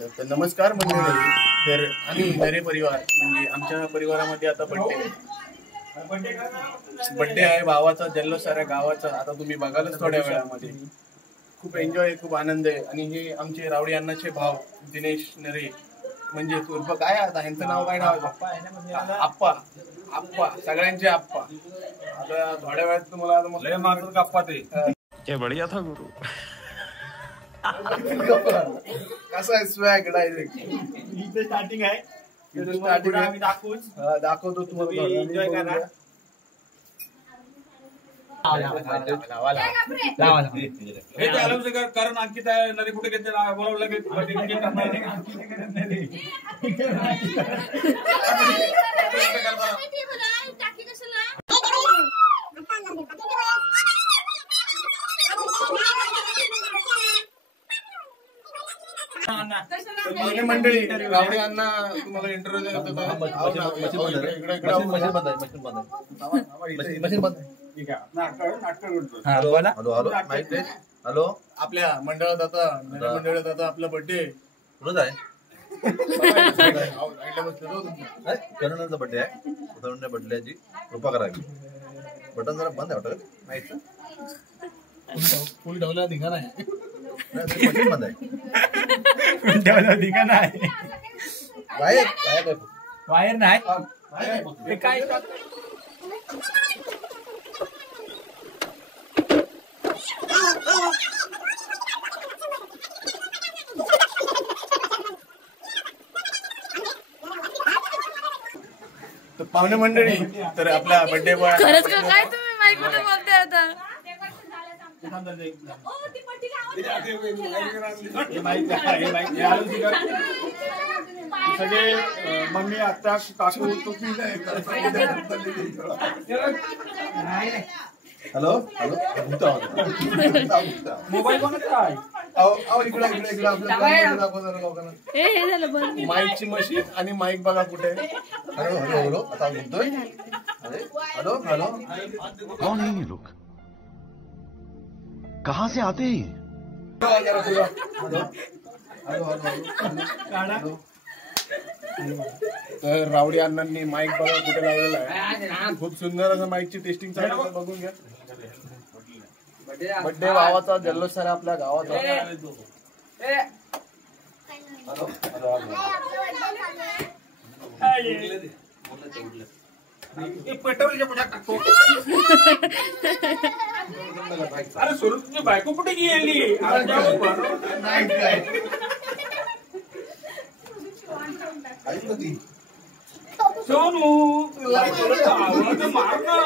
तर नमस्कार मंडळी. तर आम्ही मेरे परिवार म्हणजे आमच्या परिवारामध्ये आता बर्थडे आहे भावाचा, जल्लोष साऱ्या गावाचा. आता तुम्ही बघालच थोड्या वेळामध्ये. खूप एन्जॉय, खूप आनंद आहे. आणि हे आमचे रावडी अण्णाचे भाव दिनेश नरे, म्हणजे उर्फ काय आता यांचं नाव काय नाव आप्पा. आप्पा सगळ्यांचे आप्पा. आता थोड्या वेळात तुम्हाला लय मात्र गप्पा ते बढिया था गुरु. कसा आहे स्वॅग डायरेक्ट. इथे स्टार्टिंग आहे. स्टार्टिंग आम्ही दाखवतो तुम्हाला. एन्जॉय करा. कारण अंकित नदी कुठे घेतले बोलावं लागेल. मंडळी रावडी अण्णा तुम्हाला इंटरव्ह्यू देत होता. हॅलो, आपल्या मंडळात आता मंडळात आता आपला बर्थडे कुठं आहे? करुणाचा बर्थडे आहे. करुणा बर्थडेची कृपा करावी. बटन जरा बंद आहे वाटत. माहित फुल ढवला धिंगाणा आहे. मशीन बंद आहे. ठिकाण आहे. वायर नाही काय. तर पाहुणे मंडळी, तर आपला बर्थडे बॉय खरंच का काय तुम्ही माईक मध्ये बोलते आता. सगळे मम्मी आता काकू हॅलो हॅलो, मोबाईल कोणाचा आहे. हे झालं बंद. माईकची मशीन आणि माईक बघा कुठे. हॅलो हॅलो हॅलो, आता बोलतोय. अरे हॅलो हॅलो, कौन है ये लोग? कहाँ से आते हैं? तर रावडी अण्णांनी माईक बघा कुठे लावलेला आहे. खूप सुंदर असं माईकची टेस्टिंग चालू आहे, बघून घ्या. बर्थडे भावाचा जल्लोष सारा आपल्या गावाचा. पेट्रोलच्या पुढ्यात टाकतो. अरे स्वरूप तुझी बायको कुठे गेली. सोनू मार ना.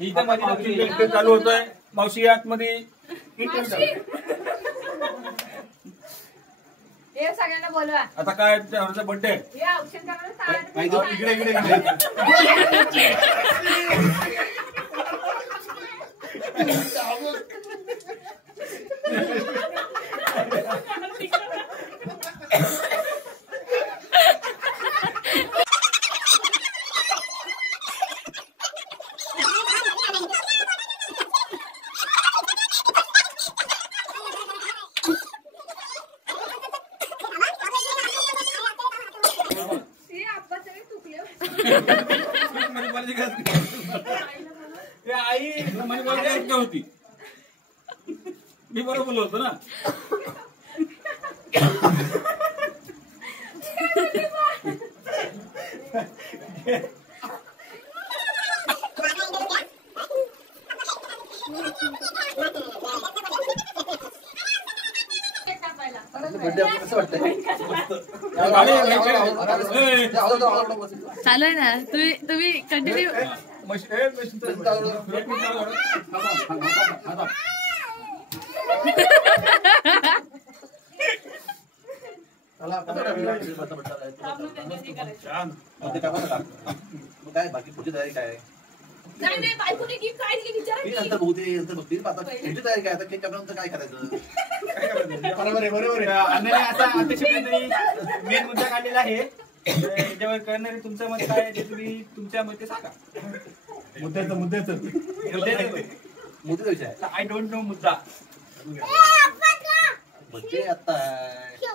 इथं माझी चालू होतोय. मावशी आतमध्ये सगळ्यांना बोलवा. आता काय बर्थडे इकडे इकडे आई म्हणजे होती. मी बरोबर बोललो होतो ना. चालू आहे ना. तुम्ही कंटिन्यू. काय बाकी पुढची तयारी काय? नाही बायकोने गिफ्ट काय दिली विचारा. तयारी काय? आता केक कापल्यानंतर काय करायचं? बरोबर आहे. अण्णाने असा अध्यक्ष मेन मुद्दा काढलेला आहे. याच्यावर करणारे तुमचं मत काय ते तुम्ही तुमच्या मते सांगा. मुद्द्याचं विषय आय डोंट नो मुद्दा. बड्डे आता तू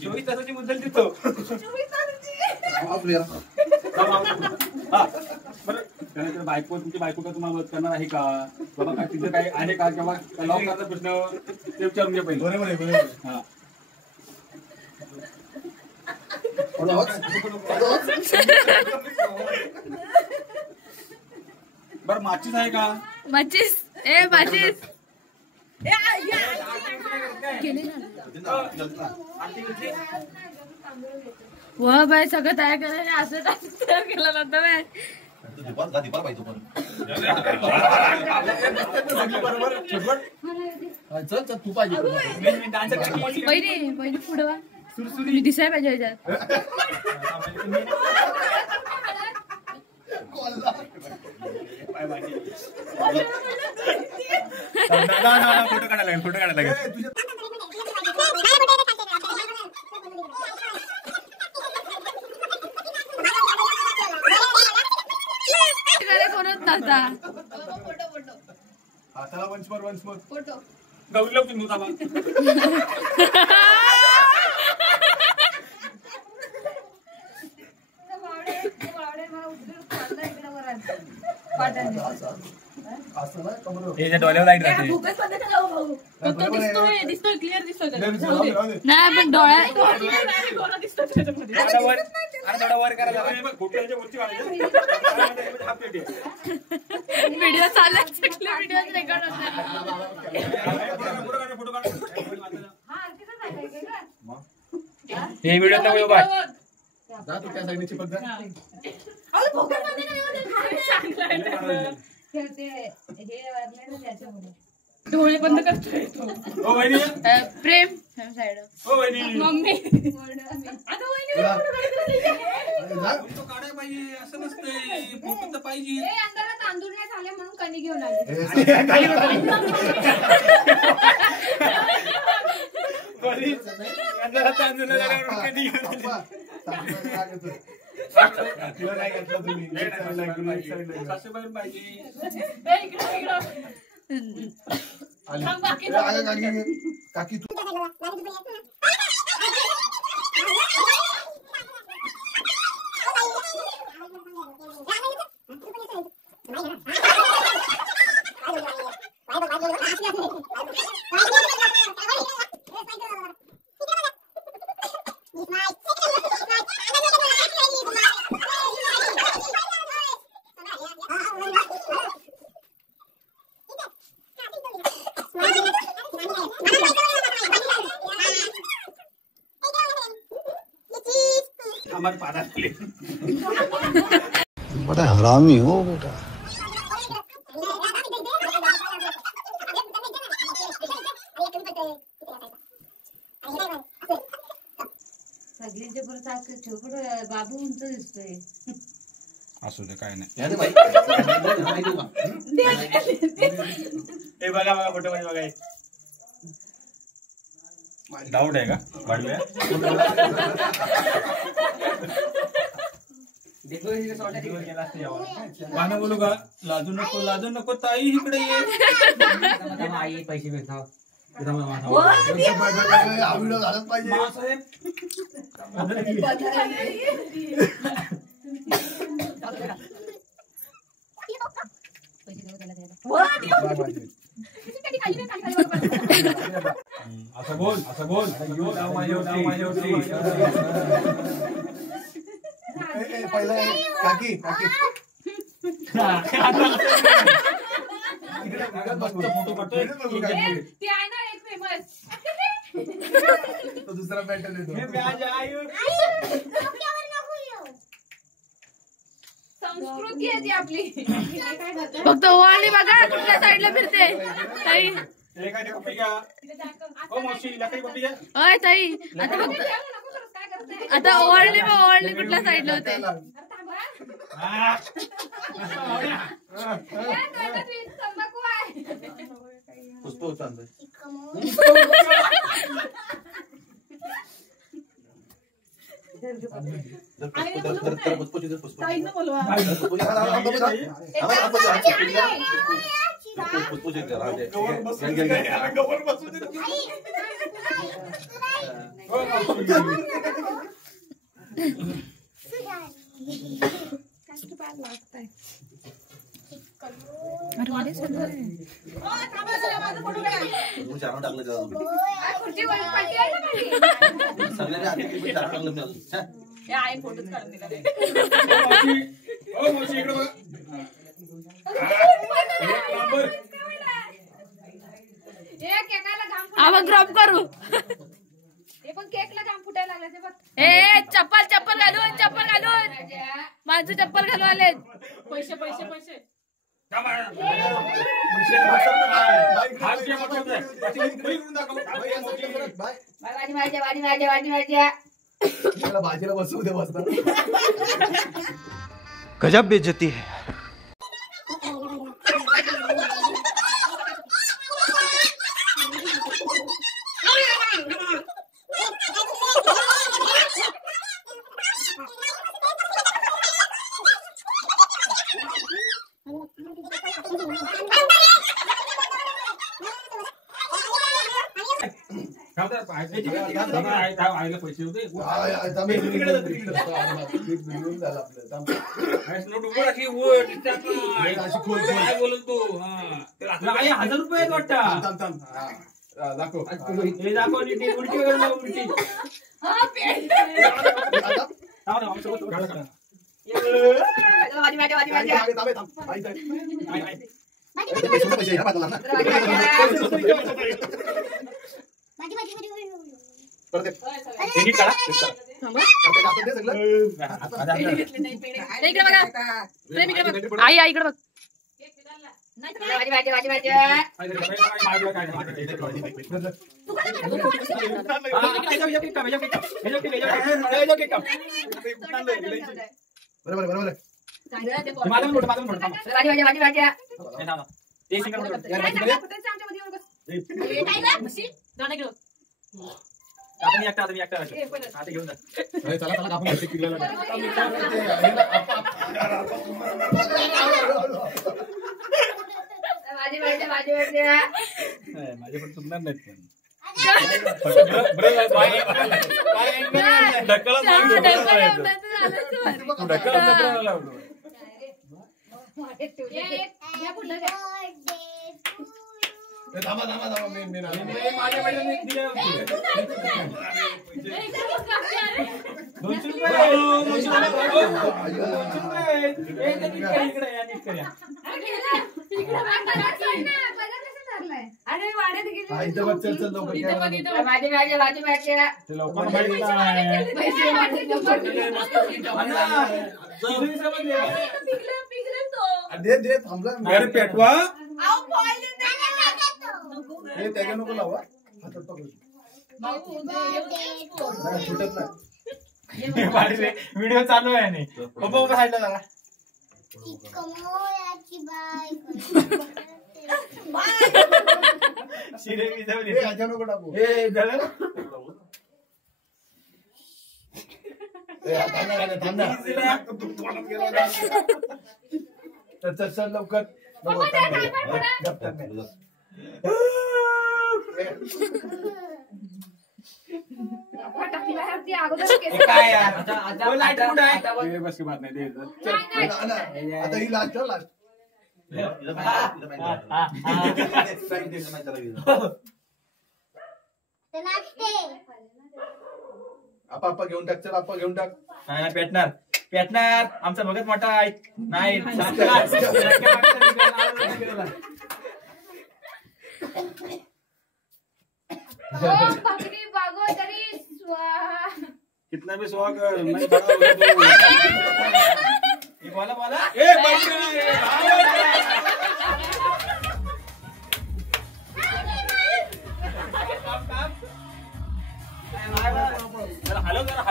24 तासाची मुद्दल देतो. बरं बायको तुमची बायको का तुम्हाला मदत करणार आहे का बाबा? काय तिचं काही आहे का किंवा लॉक करायचा प्रश्न ते विचारून घ्या पहिले. बरोबर आहे, बरोबर आहे. हा बरं माचीस आहे का? माचीस ए माचीस व बाय सगळं तयार करायला असं तयार केलं नव्हतं बाय. दीपाला पाहिजे पण चल चल तू पाहिजे. पहिली पहिली पुढं वा. तुम्ही दिसाय पाहिजे ह्याच्यात. फोटो काढायला लागेल, फोटो काढायला लागेल. कोणच नव्हता. चला वन्स मोर फोटो गौरी लोक तुम्ही होता डोळ्यावर लाईट राहते. दिसतोय दिसतोय क्लिअर दिसतोय. नाही पण डोळ्यात थोडा वर करायला वरची व्हिडिओ चालला व्हिडिओ रेकॉर्ड हे व्हिडिओ नको बाय. जा तू त्या साईडची पद्धत. डोळे बंद करतोय. ओ वहिनी, प्रेम साईड ओ वहिनी, मम्मी फोटो काढायला पाहिजे असं नसतंय. फोटो तर पाहिजे. तांदूळ नाही झाले म्हणून कणी घेऊन आले. सासूबाई पाहिजे. काकी तू हमारे पादा ले. बड़ा हरामी हो बेटा. सगळ्यांच्या परत छोकड बाबू उंच दिसतोय. असू दे काय नाही. हे बघा बघा फोटो मध्ये बघा. डाऊट आहे का वाढव्या? गाणं बोलू का? लाजू नको ताई इकडे ये. आई पैसे भेटणार. झालंच पाहिजे. असं बोल. पहिला काकी काकी फोटो काढतोय. तो दुसरा पॅटर्न येतो. संस्कृती आहे ती आपली. फक्त ओवाळणी बघा कुठल्या साईडला फिरते. ताई अय ताई आता फक्त आता ओवाळणी कुठल्या साईडला होते. पुष्प चालतंय. फुसफुशीत करा ते. गवर बसून घे, घे, घे. दे. गवर बसून दे. तुम्ही चारण टाकलं का तुम्ही? खुर्चीवर पडली आहे ना खाली. सगळ्यांनी आधी तुम्ही चारण टाकलं मी अजून. छान. हे आहे फोटोच काढून दिला रे. मावशी इकडे बघा. हे केकाला घाम फुटायला आपण क्रॉप करू. हे पण केकला घाम फुटायला लागला ते बघ. ए चप्पल घालून माझं चप्पल घालून आले. पैसे पैसे पैसे भाजीला बसवू दे बसता. गजब बेइज्जती है. पैसे होते बोलत तू 1000 रुपये वाटतं. दाखव. हे दाखव नीट उलटी वगैरे उलटी. आई इकडे बघ. माझे पण चुकणार नाहीत. थांबा मी माझ्या पैशाने दिले होते. 200 रुपये. इकडे या नीट करा. अरे वाड्यात गेली. इथं बघ, चल लवकर. ते लवकर माहित नाही. पैसे वाटले नंबर. दे थांबला. अरे पेटवा. हे त्याच्या नको लावा. हातात पकडू. फुटत नाही. व्हिडिओ चालू आहे आणि पप्पा खायला झाला. शिरे विजवली. ह्याच्या नको टाकू. हे झालं. चल लवकर. काय यार लाईट कुठं आहे. बस की बात नाही. आता ही लास्ट लास्ट. आपा घेऊन टाक. चल आपा घेऊन टाक. नाही पेटणार. आमचा भगत मोठा आहे. नाही कितना भी सुहा कर. बोला हॅलो जरा.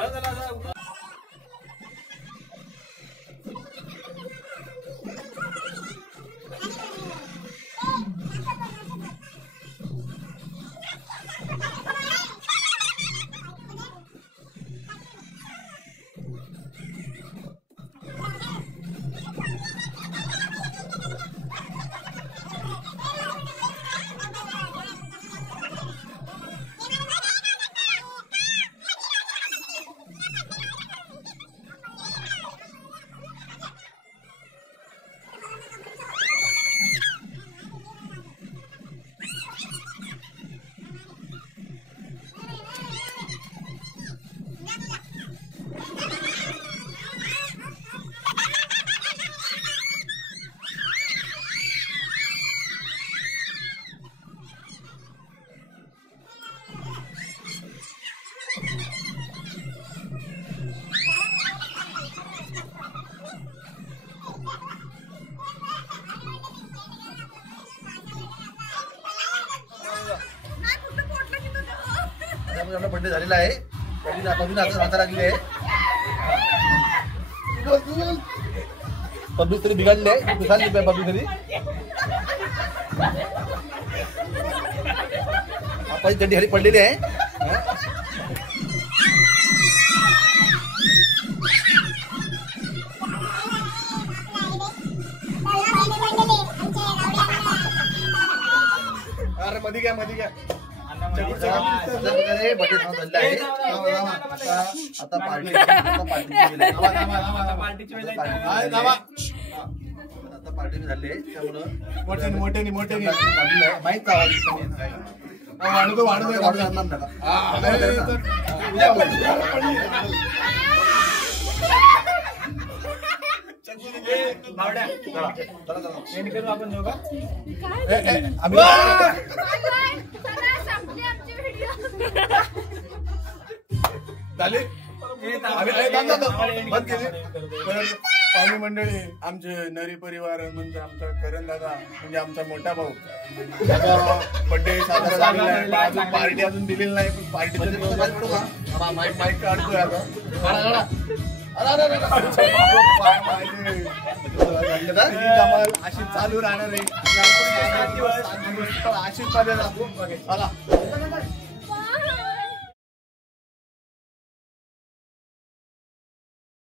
त्यामुळे आपला बर्थडे झालेला आहे. पब्लिक आता लागली आहे. पब्लिक तरी बिघडले आहे. पब्लिक तरी आपण चड्डी खाली पडलेली आहे. अरे मध्ये घ्या मध्ये घ्या. आता पार्टी झाली आहे त्यामुळं मोठ्याने माहीत आवाज वाढतो आपण दोघं संपली आमची व्हिडिओ. झाले बंद केले. पाहुणे मंडळी आमचे नरी परिवार म्हणजे आमचा करण दादा म्हणजे आमचा मोठा भाऊ बर्थडे साजरा झालेला आहे. अजून पार्टी अजून दिलेली नाही. पण पार्टी माईक काढतोय आता. अशी चालू राहणार आहे. आशीष मध्ये